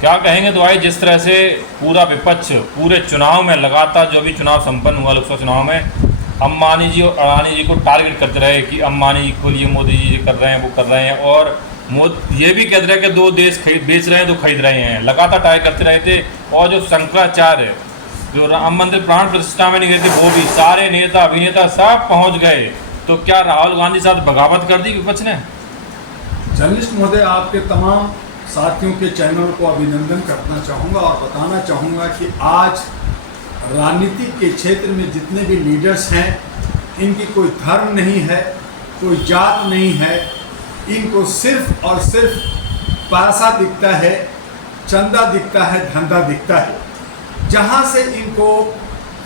क्या कहेंगे तो भाई, जिस तरह से पूरा विपक्ष पूरे चुनाव में लगातार जो भी चुनाव संपन्न हुआ लोकसभा चुनाव में अंबानी जी और अडानी जी को टारगेट करते रहे कि अंबानी जी को लिए मोदी जी कर रहे हैं, वो कर रहे हैं, और ये भी कहते रहे कि दो देश बेच रहे हैं तो खरीद रहे हैं, लगातार टारगेट करते रहे थे। और जो शंकराचार्य जो राम मंदिर प्राण प्रतिष्ठा में नहीं गए थे, वो भी सारे नेता अभिनेता सब पहुंच गए। तो क्या राहुल गांधी साथ बगावत कर दी विपक्ष ने? जर्नलिस्ट महोदय, आपके तमाम साथियों के चैनल को अभिनंदन करना चाहूँगा और बताना चाहूँगा कि आज राजनीति के क्षेत्र में जितने भी लीडर्स हैं, इनकी कोई धर्म नहीं है, कोई जात नहीं है, इनको सिर्फ और सिर्फ पैसा दिखता है, चंदा दिखता है, धंधा दिखता है। जहाँ से इनको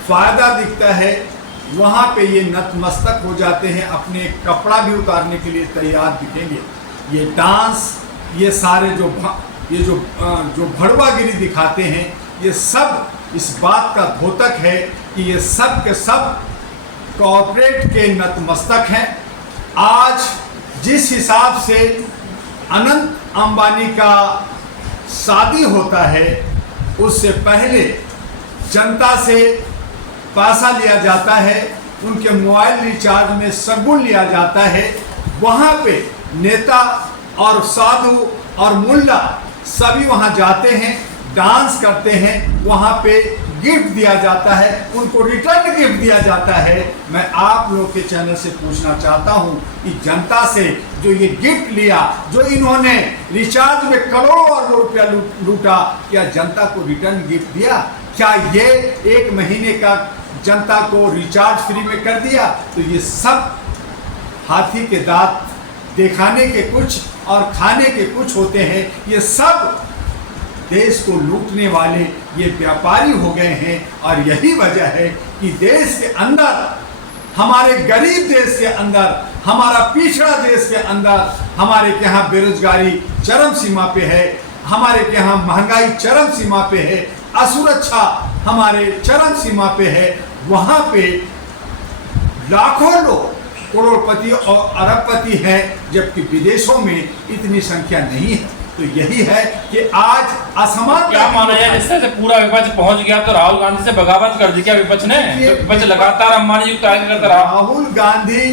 फ़ायदा दिखता है वहाँ पे ये नतमस्तक हो जाते हैं, अपने कपड़ा भी उतारने के लिए तैयार दिखेंगे। ये डांस, ये सारे जो भड़वागिरी दिखाते हैं, ये सब इस बात का द्योतक है कि ये सब के सब कॉर्पोरेट के नतमस्तक हैं। आज जिस हिसाब से अनंत अंबानी का शादी होता है, उससे पहले जनता से पैसा लिया जाता है, उनके मोबाइल रिचार्ज में सगुन लिया जाता है। वहाँ पे नेता और साधु और मुल्ला सभी वहाँ जाते हैं, डांस करते हैं, वहाँ पे गिफ्ट दिया जाता है, उनको रिटर्न गिफ्ट दिया जाता है। मैं आप लोग के चैनल से पूछना चाहता हूँ कि जनता से जो ये गिफ्ट लिया, जो इन्होंने रिचार्ज में करोड़ों और रुपया लूटा, क्या जनता को रिटर्न गिफ्ट दिया? क्या ये एक महीने का जनता को रिचार्ज फ्री में कर दिया? तो ये सब हाथी के दांत दिखाने के कुछ और खाने के कुछ होते हैं। ये सब देश को लूटने वाले ये व्यापारी हो गए हैं। और यही वजह है कि देश के अंदर, हमारे गरीब देश के अंदर, हमारा पिछड़ा देश के अंदर, हमारे के यहाँ बेरोजगारी चरम सीमा पे है, हमारे के यहाँ महंगाई चरम सीमा पे है, असुरक्षा हमारे चरम सीमा पे है। वहाँ पे लाखों लोग करोड़पति और अरबपति हैं, जबकि विदेशों में इतनी संख्या नहीं है। तो यही है कि आज असमान क्या माना जाए, जिस तरह से पूरा विपक्ष पहुंच गया तो राहुल गांधी से बगावत कर दी क्या विपक्ष ने? विपक्ष लगातार अंबानी जी को टारगेट करता रहा। राहुल गांधी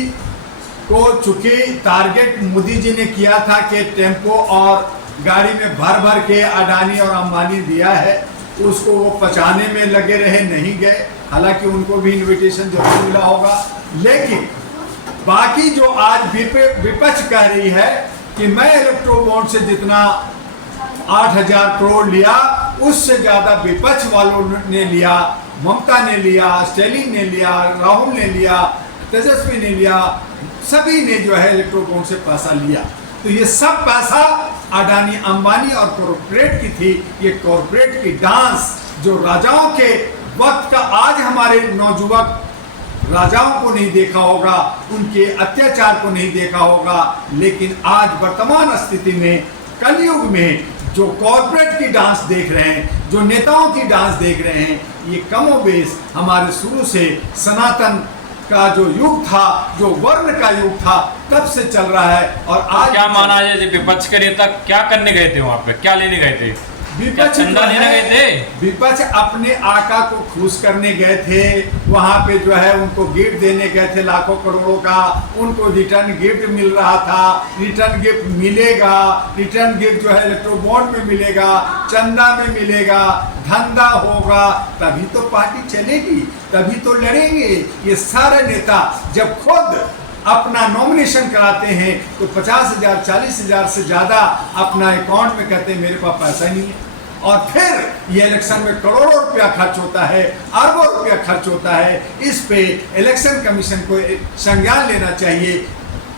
को चूंकि टारगेट मोदी जी ने किया था कि टेम्पो और गाड़ी में भर भर के अडानी और अंबानी दिया है, उसको वो पचाने में लगे रहे, नहीं गए। हालांकि उनको भी इनविटेशन जरूर मिला होगा, लेकिन बाकी जो आज विपक्ष कह रही है कि मैं इलेक्ट्रो बॉन्ड से जितना 8,000 करोड़ लिया, उससे ज्यादा विपक्ष वालों ने लिया, ममता ने लिया, स्टैलिन ने लिया, राहुल ने लिया, तेजस्वी ने लिया, सभी ने जो है इलेक्ट्रो बॉन्ड से पैसा लिया। तो ये सब पैसा अडानी अंबानी और कॉर्पोरेट की थी। ये कॉर्पोरेट की डांस जो राजाओं के वक्त का आज हमारे नौजुवक राजाओं को नहीं देखा होगा, उनके अत्याचार को नहीं देखा होगा, लेकिन आज वर्तमान स्थिति में, कलयुग में जो कॉर्पोरेट की डांस देख रहे हैं, जो नेताओं की डांस देख रहे हैं, ये कमोबेश हमारे शुरू से सनातन का जो युग था, जो वर्ण का युग था, तब से चल रहा है। और आज क्या माना है, विपक्ष के नेता क्या करने गए थे वहाँ पे, क्या लेने गए थे? विपक्ष चंदा लेने गए थे? विपक्ष अपने आका को खुश करने गए थे। वहाँ पे जो है उनको गिफ्ट देने गए थे लाखों करोड़ों का, उनको रिटर्न गिफ्ट मिल रहा था। रिटर्न गिफ्ट मिलेगा, रिटर्न गिफ्ट जो है इलेक्ट्रो बॉन्ड में मिलेगा, चंदा में मिलेगा, धंधा होगा, तभी तो पार्टी चलेगी, तभी तो लड़ेंगे। ये सारे नेता जब खुद अपना नॉमिनेशन कराते हैं तो 50,000 40,000 से ज़्यादा अपना अकाउंट में कहते हैं मेरे पास पैसा ही नहीं है। और फिर ये इलेक्शन में करोड़ों रुपया खर्च होता है, अरबों रुपया खर्च होता है। इस पे इलेक्शन कमीशन को संज्ञान लेना चाहिए,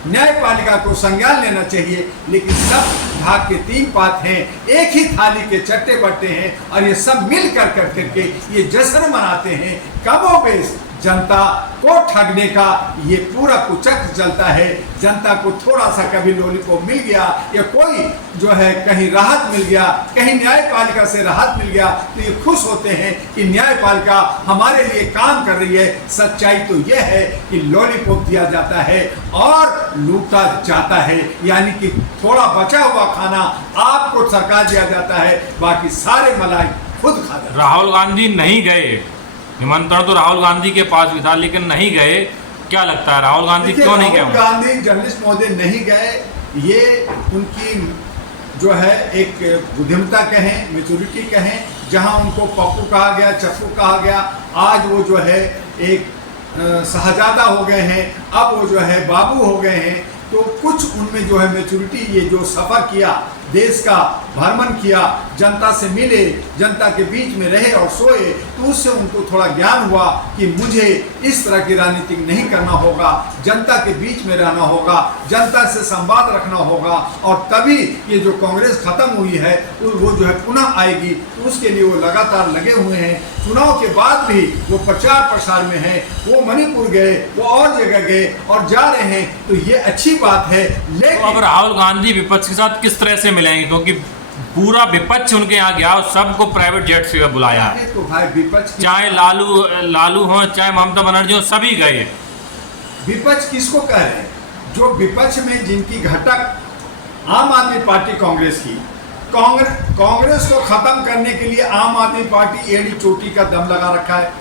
न्यायपालिका को संज्ञान लेना चाहिए। लेकिन सब भाग के तीन पात हैं, एक ही थाली के चट्टे बट्टे हैं, और ये सब मिल कर करके ये जश्न मनाते हैं। कमोबेश जनता को ठगने का ये पूरा कुचक्र चलता है। जनता को थोड़ा सा कभी लॉलीपॉप मिल गया या कोई जो है कहीं राहत मिल गया, कहीं न्यायपालिका से राहत मिल गया तो ये खुश होते हैं कि न्यायपालिका हमारे लिए काम कर रही है। सच्चाई तो यह है कि लॉलीपॉप दिया जाता है और लूटा जाता है, यानी कि थोड़ा बचा हुआ खाना आपको सरकार दिया जाता है, बाकी सारे मलाई खुद खा जाते हैं। राहुल गांधी नहीं गए, निमंत्रण तो राहुल गांधी के पास भी था लेकिन नहीं गए, क्या लगता है राहुल गांधी क्यों नहीं गए? राहुल गांधी जर्नलिस्ट महोदय नहीं गए, ये उनकी जो है एक बुद्धिमत्ता कहें, मैच्योरिटी कहें, जहां उनको पप्पू कहा गया, चप्पू कहा गया, आज वो जो है एक शहजादा हो गए हैं, अब वो जो है बाबू हो गए हैं। तो कुछ उनमें जो है मैच्योरिटी, ये जो सफ़र किया, देश का भ्रमण किया, जनता से मिले, जनता के बीच में रहे और सोए, तो उससे उनको थोड़ा ज्ञान हुआ कि मुझे इस तरह की राजनीति नहीं करना होगा, जनता के बीच में रहना होगा, जनता से संवाद रखना होगा, और तभी ये जो कांग्रेस खत्म हुई है वो जो है पुनः आएगी। तो उसके लिए वो लगातार लगे हुए हैं। चुनाव के बाद भी वो प्रचार प्रसार में हैं, वो मणिपुर गए, वो और जगह गए और जा रहे हैं, तो ये अच्छी बात है। लेकिन तो अब राहुल गांधी विपक्ष के साथ किस तरह से मिलेंगे, क्योंकि पूरा विपक्ष उनके यहाँ गया और सबको प्राइवेट जेट से बुलाया, तो भाई विपक्ष चाहे लालू हो चाहे ममता बनर्जी हो, सभी गए। विपक्ष किसको कह रहे हैं? जो विपक्ष में जिनकी घटक आम आदमी पार्टी कांग्रेस की, कांग्रेस को खत्म करने के लिए आम आदमी पार्टी एड़ी चोटी का दम लगा रखा है।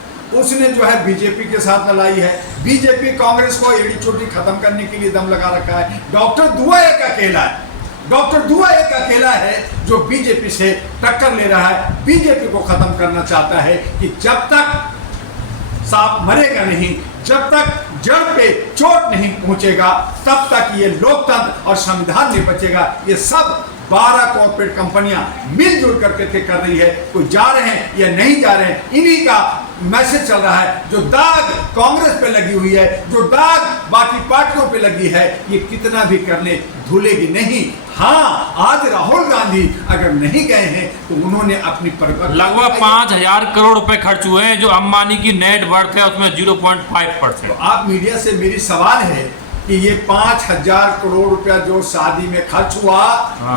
उसने जो है बीजेपी के साथ लड़ाई है, बीजेपी कांग्रेस को एड़ी चोटी खत्म करने के लिए दम लगा रखा है। डॉक्टर दुआ एक अकेला है, डॉक्टर दुआ एक अकेला है जो बीजेपी से टक्कर ले रहा है, बीजेपी को खत्म करना चाहता है कि जब तक सांप मरेगा नहीं, जब तक जड़ पे चोट नहीं पहुंचेगा, तब तक ये लोकतंत्र और संविधान नहीं बचेगा। ये सब 12 कॉर्पोरेट कंपनियां मिलजुल करके कर रही है। कोई जा रहे हैं या नहीं जा रहे हैं, इन्हीं का मैसेज चल रहा है। जो दाग कांग्रेस पे लगी हुई है, जो दाग बाकी पार्टियों पे लगी है, ये कितना भी करने धुलेगी नहीं। हाँ, आज राहुल गांधी अगर नहीं गए हैं तो उन्होंने अपनी लगभग 5,000 करोड़ रुपए खर्च हुए हैं, जो अंबानी की नेट वर्थ है उसमें 0.5%। तो आप मीडिया से मेरी सवाल है कि ये 5,000 करोड़ रुपया जो शादी में खर्च हुआ,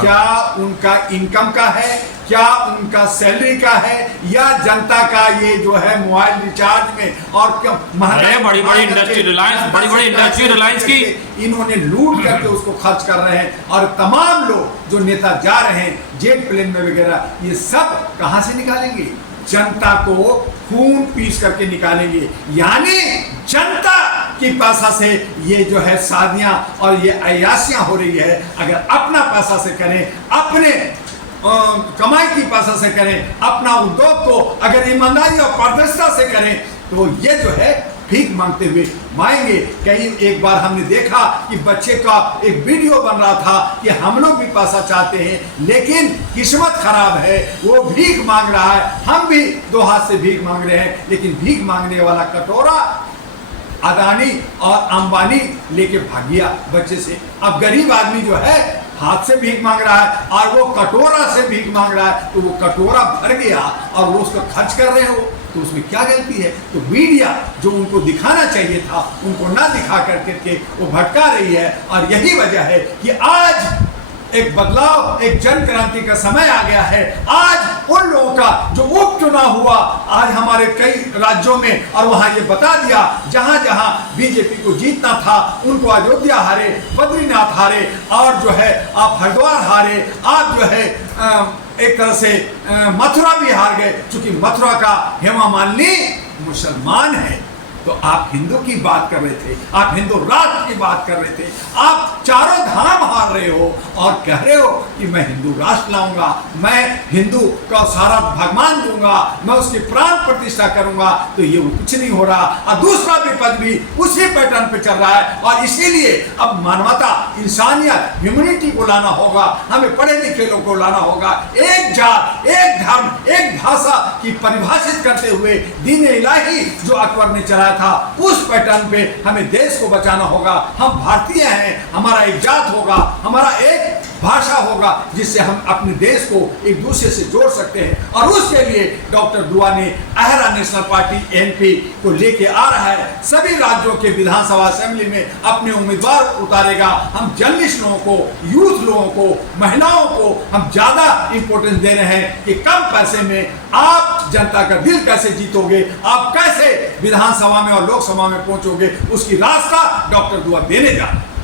क्या उनका इनकम का है, क्या उनका सैलरी का है, या जनता का ये जो है मोबाइल रिचार्ज में और क्या बड़ी बड़ी इंडस्ट्री रिलायंस की इन्होंने लूट करके उसको खर्च कर रहे हैं। और तमाम लोग जो नेता जा रहे हैं जेट प्लेन में वगैरह, ये सब कहां से निकालेंगे? जनता को खून पीस करके निकालेंगे। यानी जनता की पैसा से ये जो है शादियां और ये अयाशियां हो रही है। अगर अपना पैसा से करें, अपने कमाई की पैसा से करें, अपना उद्योग को अगर ईमानदारी और पारदर्शिता से करें, तो ये जो है भीख मांगते हुए माएंगे। कहीं एक बार हमने देखा कि बच्चे का एक वीडियो बन रहा था कि हम लोग भी पैसा चाहते हैं, लेकिन किस्मत खराब है, वो भीख मांग रहा है, हम भी 2 हाथ से भीख मांग रहे हैं, लेकिन भीख मांगने वाला कटोरा अदानी और अंबानी लेके भाग गया बच्चे से। अब गरीब आदमी जो है हाथ से भीख मांग रहा है और वो कटोरा से भीख मांग रहा है, तो वो कटोरा भर गया और वो उसका खर्च कर रहे हो, तो उसमें क्या गलती है? तो मीडिया जो उनको दिखाना चाहिए था, उनको ना दिखा करके वो भटका रही है। और यही वजह है कि आज एक बदलाव, एक जन क्रांति का समय आ गया है। आज उन लोगों का जो उपचुनाव हुआ आज हमारे कई राज्यों में, और वहां ये बता दिया जहां जहां बीजेपी को जीतना था, उनको अयोध्या हारे, बद्रीनाथ हारे, और जो है आप हरिद्वार हारे, आप जो है एक तरह से मथुरा भी हार गए। चूंकि मथुरा का हेमा मालिनी मुसलमान है, तो आप हिंदू की बात कर रहे थे, आप हिंदू राष्ट्र की बात कर रहे थे, आप चारों धाम हार रहे हो और कह रहे हो कि मैं हिंदू राष्ट्र लाऊंगा, मैं हिंदू का सारा भगवान दूंगा, मैं उसकी प्राण प्रतिष्ठा करूंगा। तो ये वो कुछ नहीं हो रहा। और दूसरा विपक्ष भी उसी पैटर्न पे चल रहा है। और इसीलिए अब मानवता, इंसानियत, ह्यूमैनिटी को लाना होगा, हमें पढ़े लिखे लोगों को लाना होगा। एक जात, एक धर्म, एक भाषा की परिभाषित करते हुए दीन इलाही जो अकबर ने चलाया था, उस पैटर्न पे हमें देश को बचाना होगा। हम भारतीय हैं, हमारा एक जात होगा, हमारा एक भाषा होगा, होगा जिससे हम अपने देश को एक दूसरे से जोड़ सकते हैं। और उसके लिए डॉक्टर दुआ ने अहरा नेशनल पार्टी एनपी को लेके आ रहा है, सभी राज्यों के विधानसभा असेंबली में अपने उम्मीदवार उतारेगा। हम जर्नलिस्ट लोगों को, यूथ लोगों को, महिलाओं को हम ज्यादा इंपॉर्टेंस दे रहे हैं कि कम पैसे में आप जनता का दिल कैसे जीतोगे, आप कैसे विधानसभा में और लोकसभा में पहुंचोगे, उसकी रास्ता डॉक्टर दुआ देने जा रहे हैं।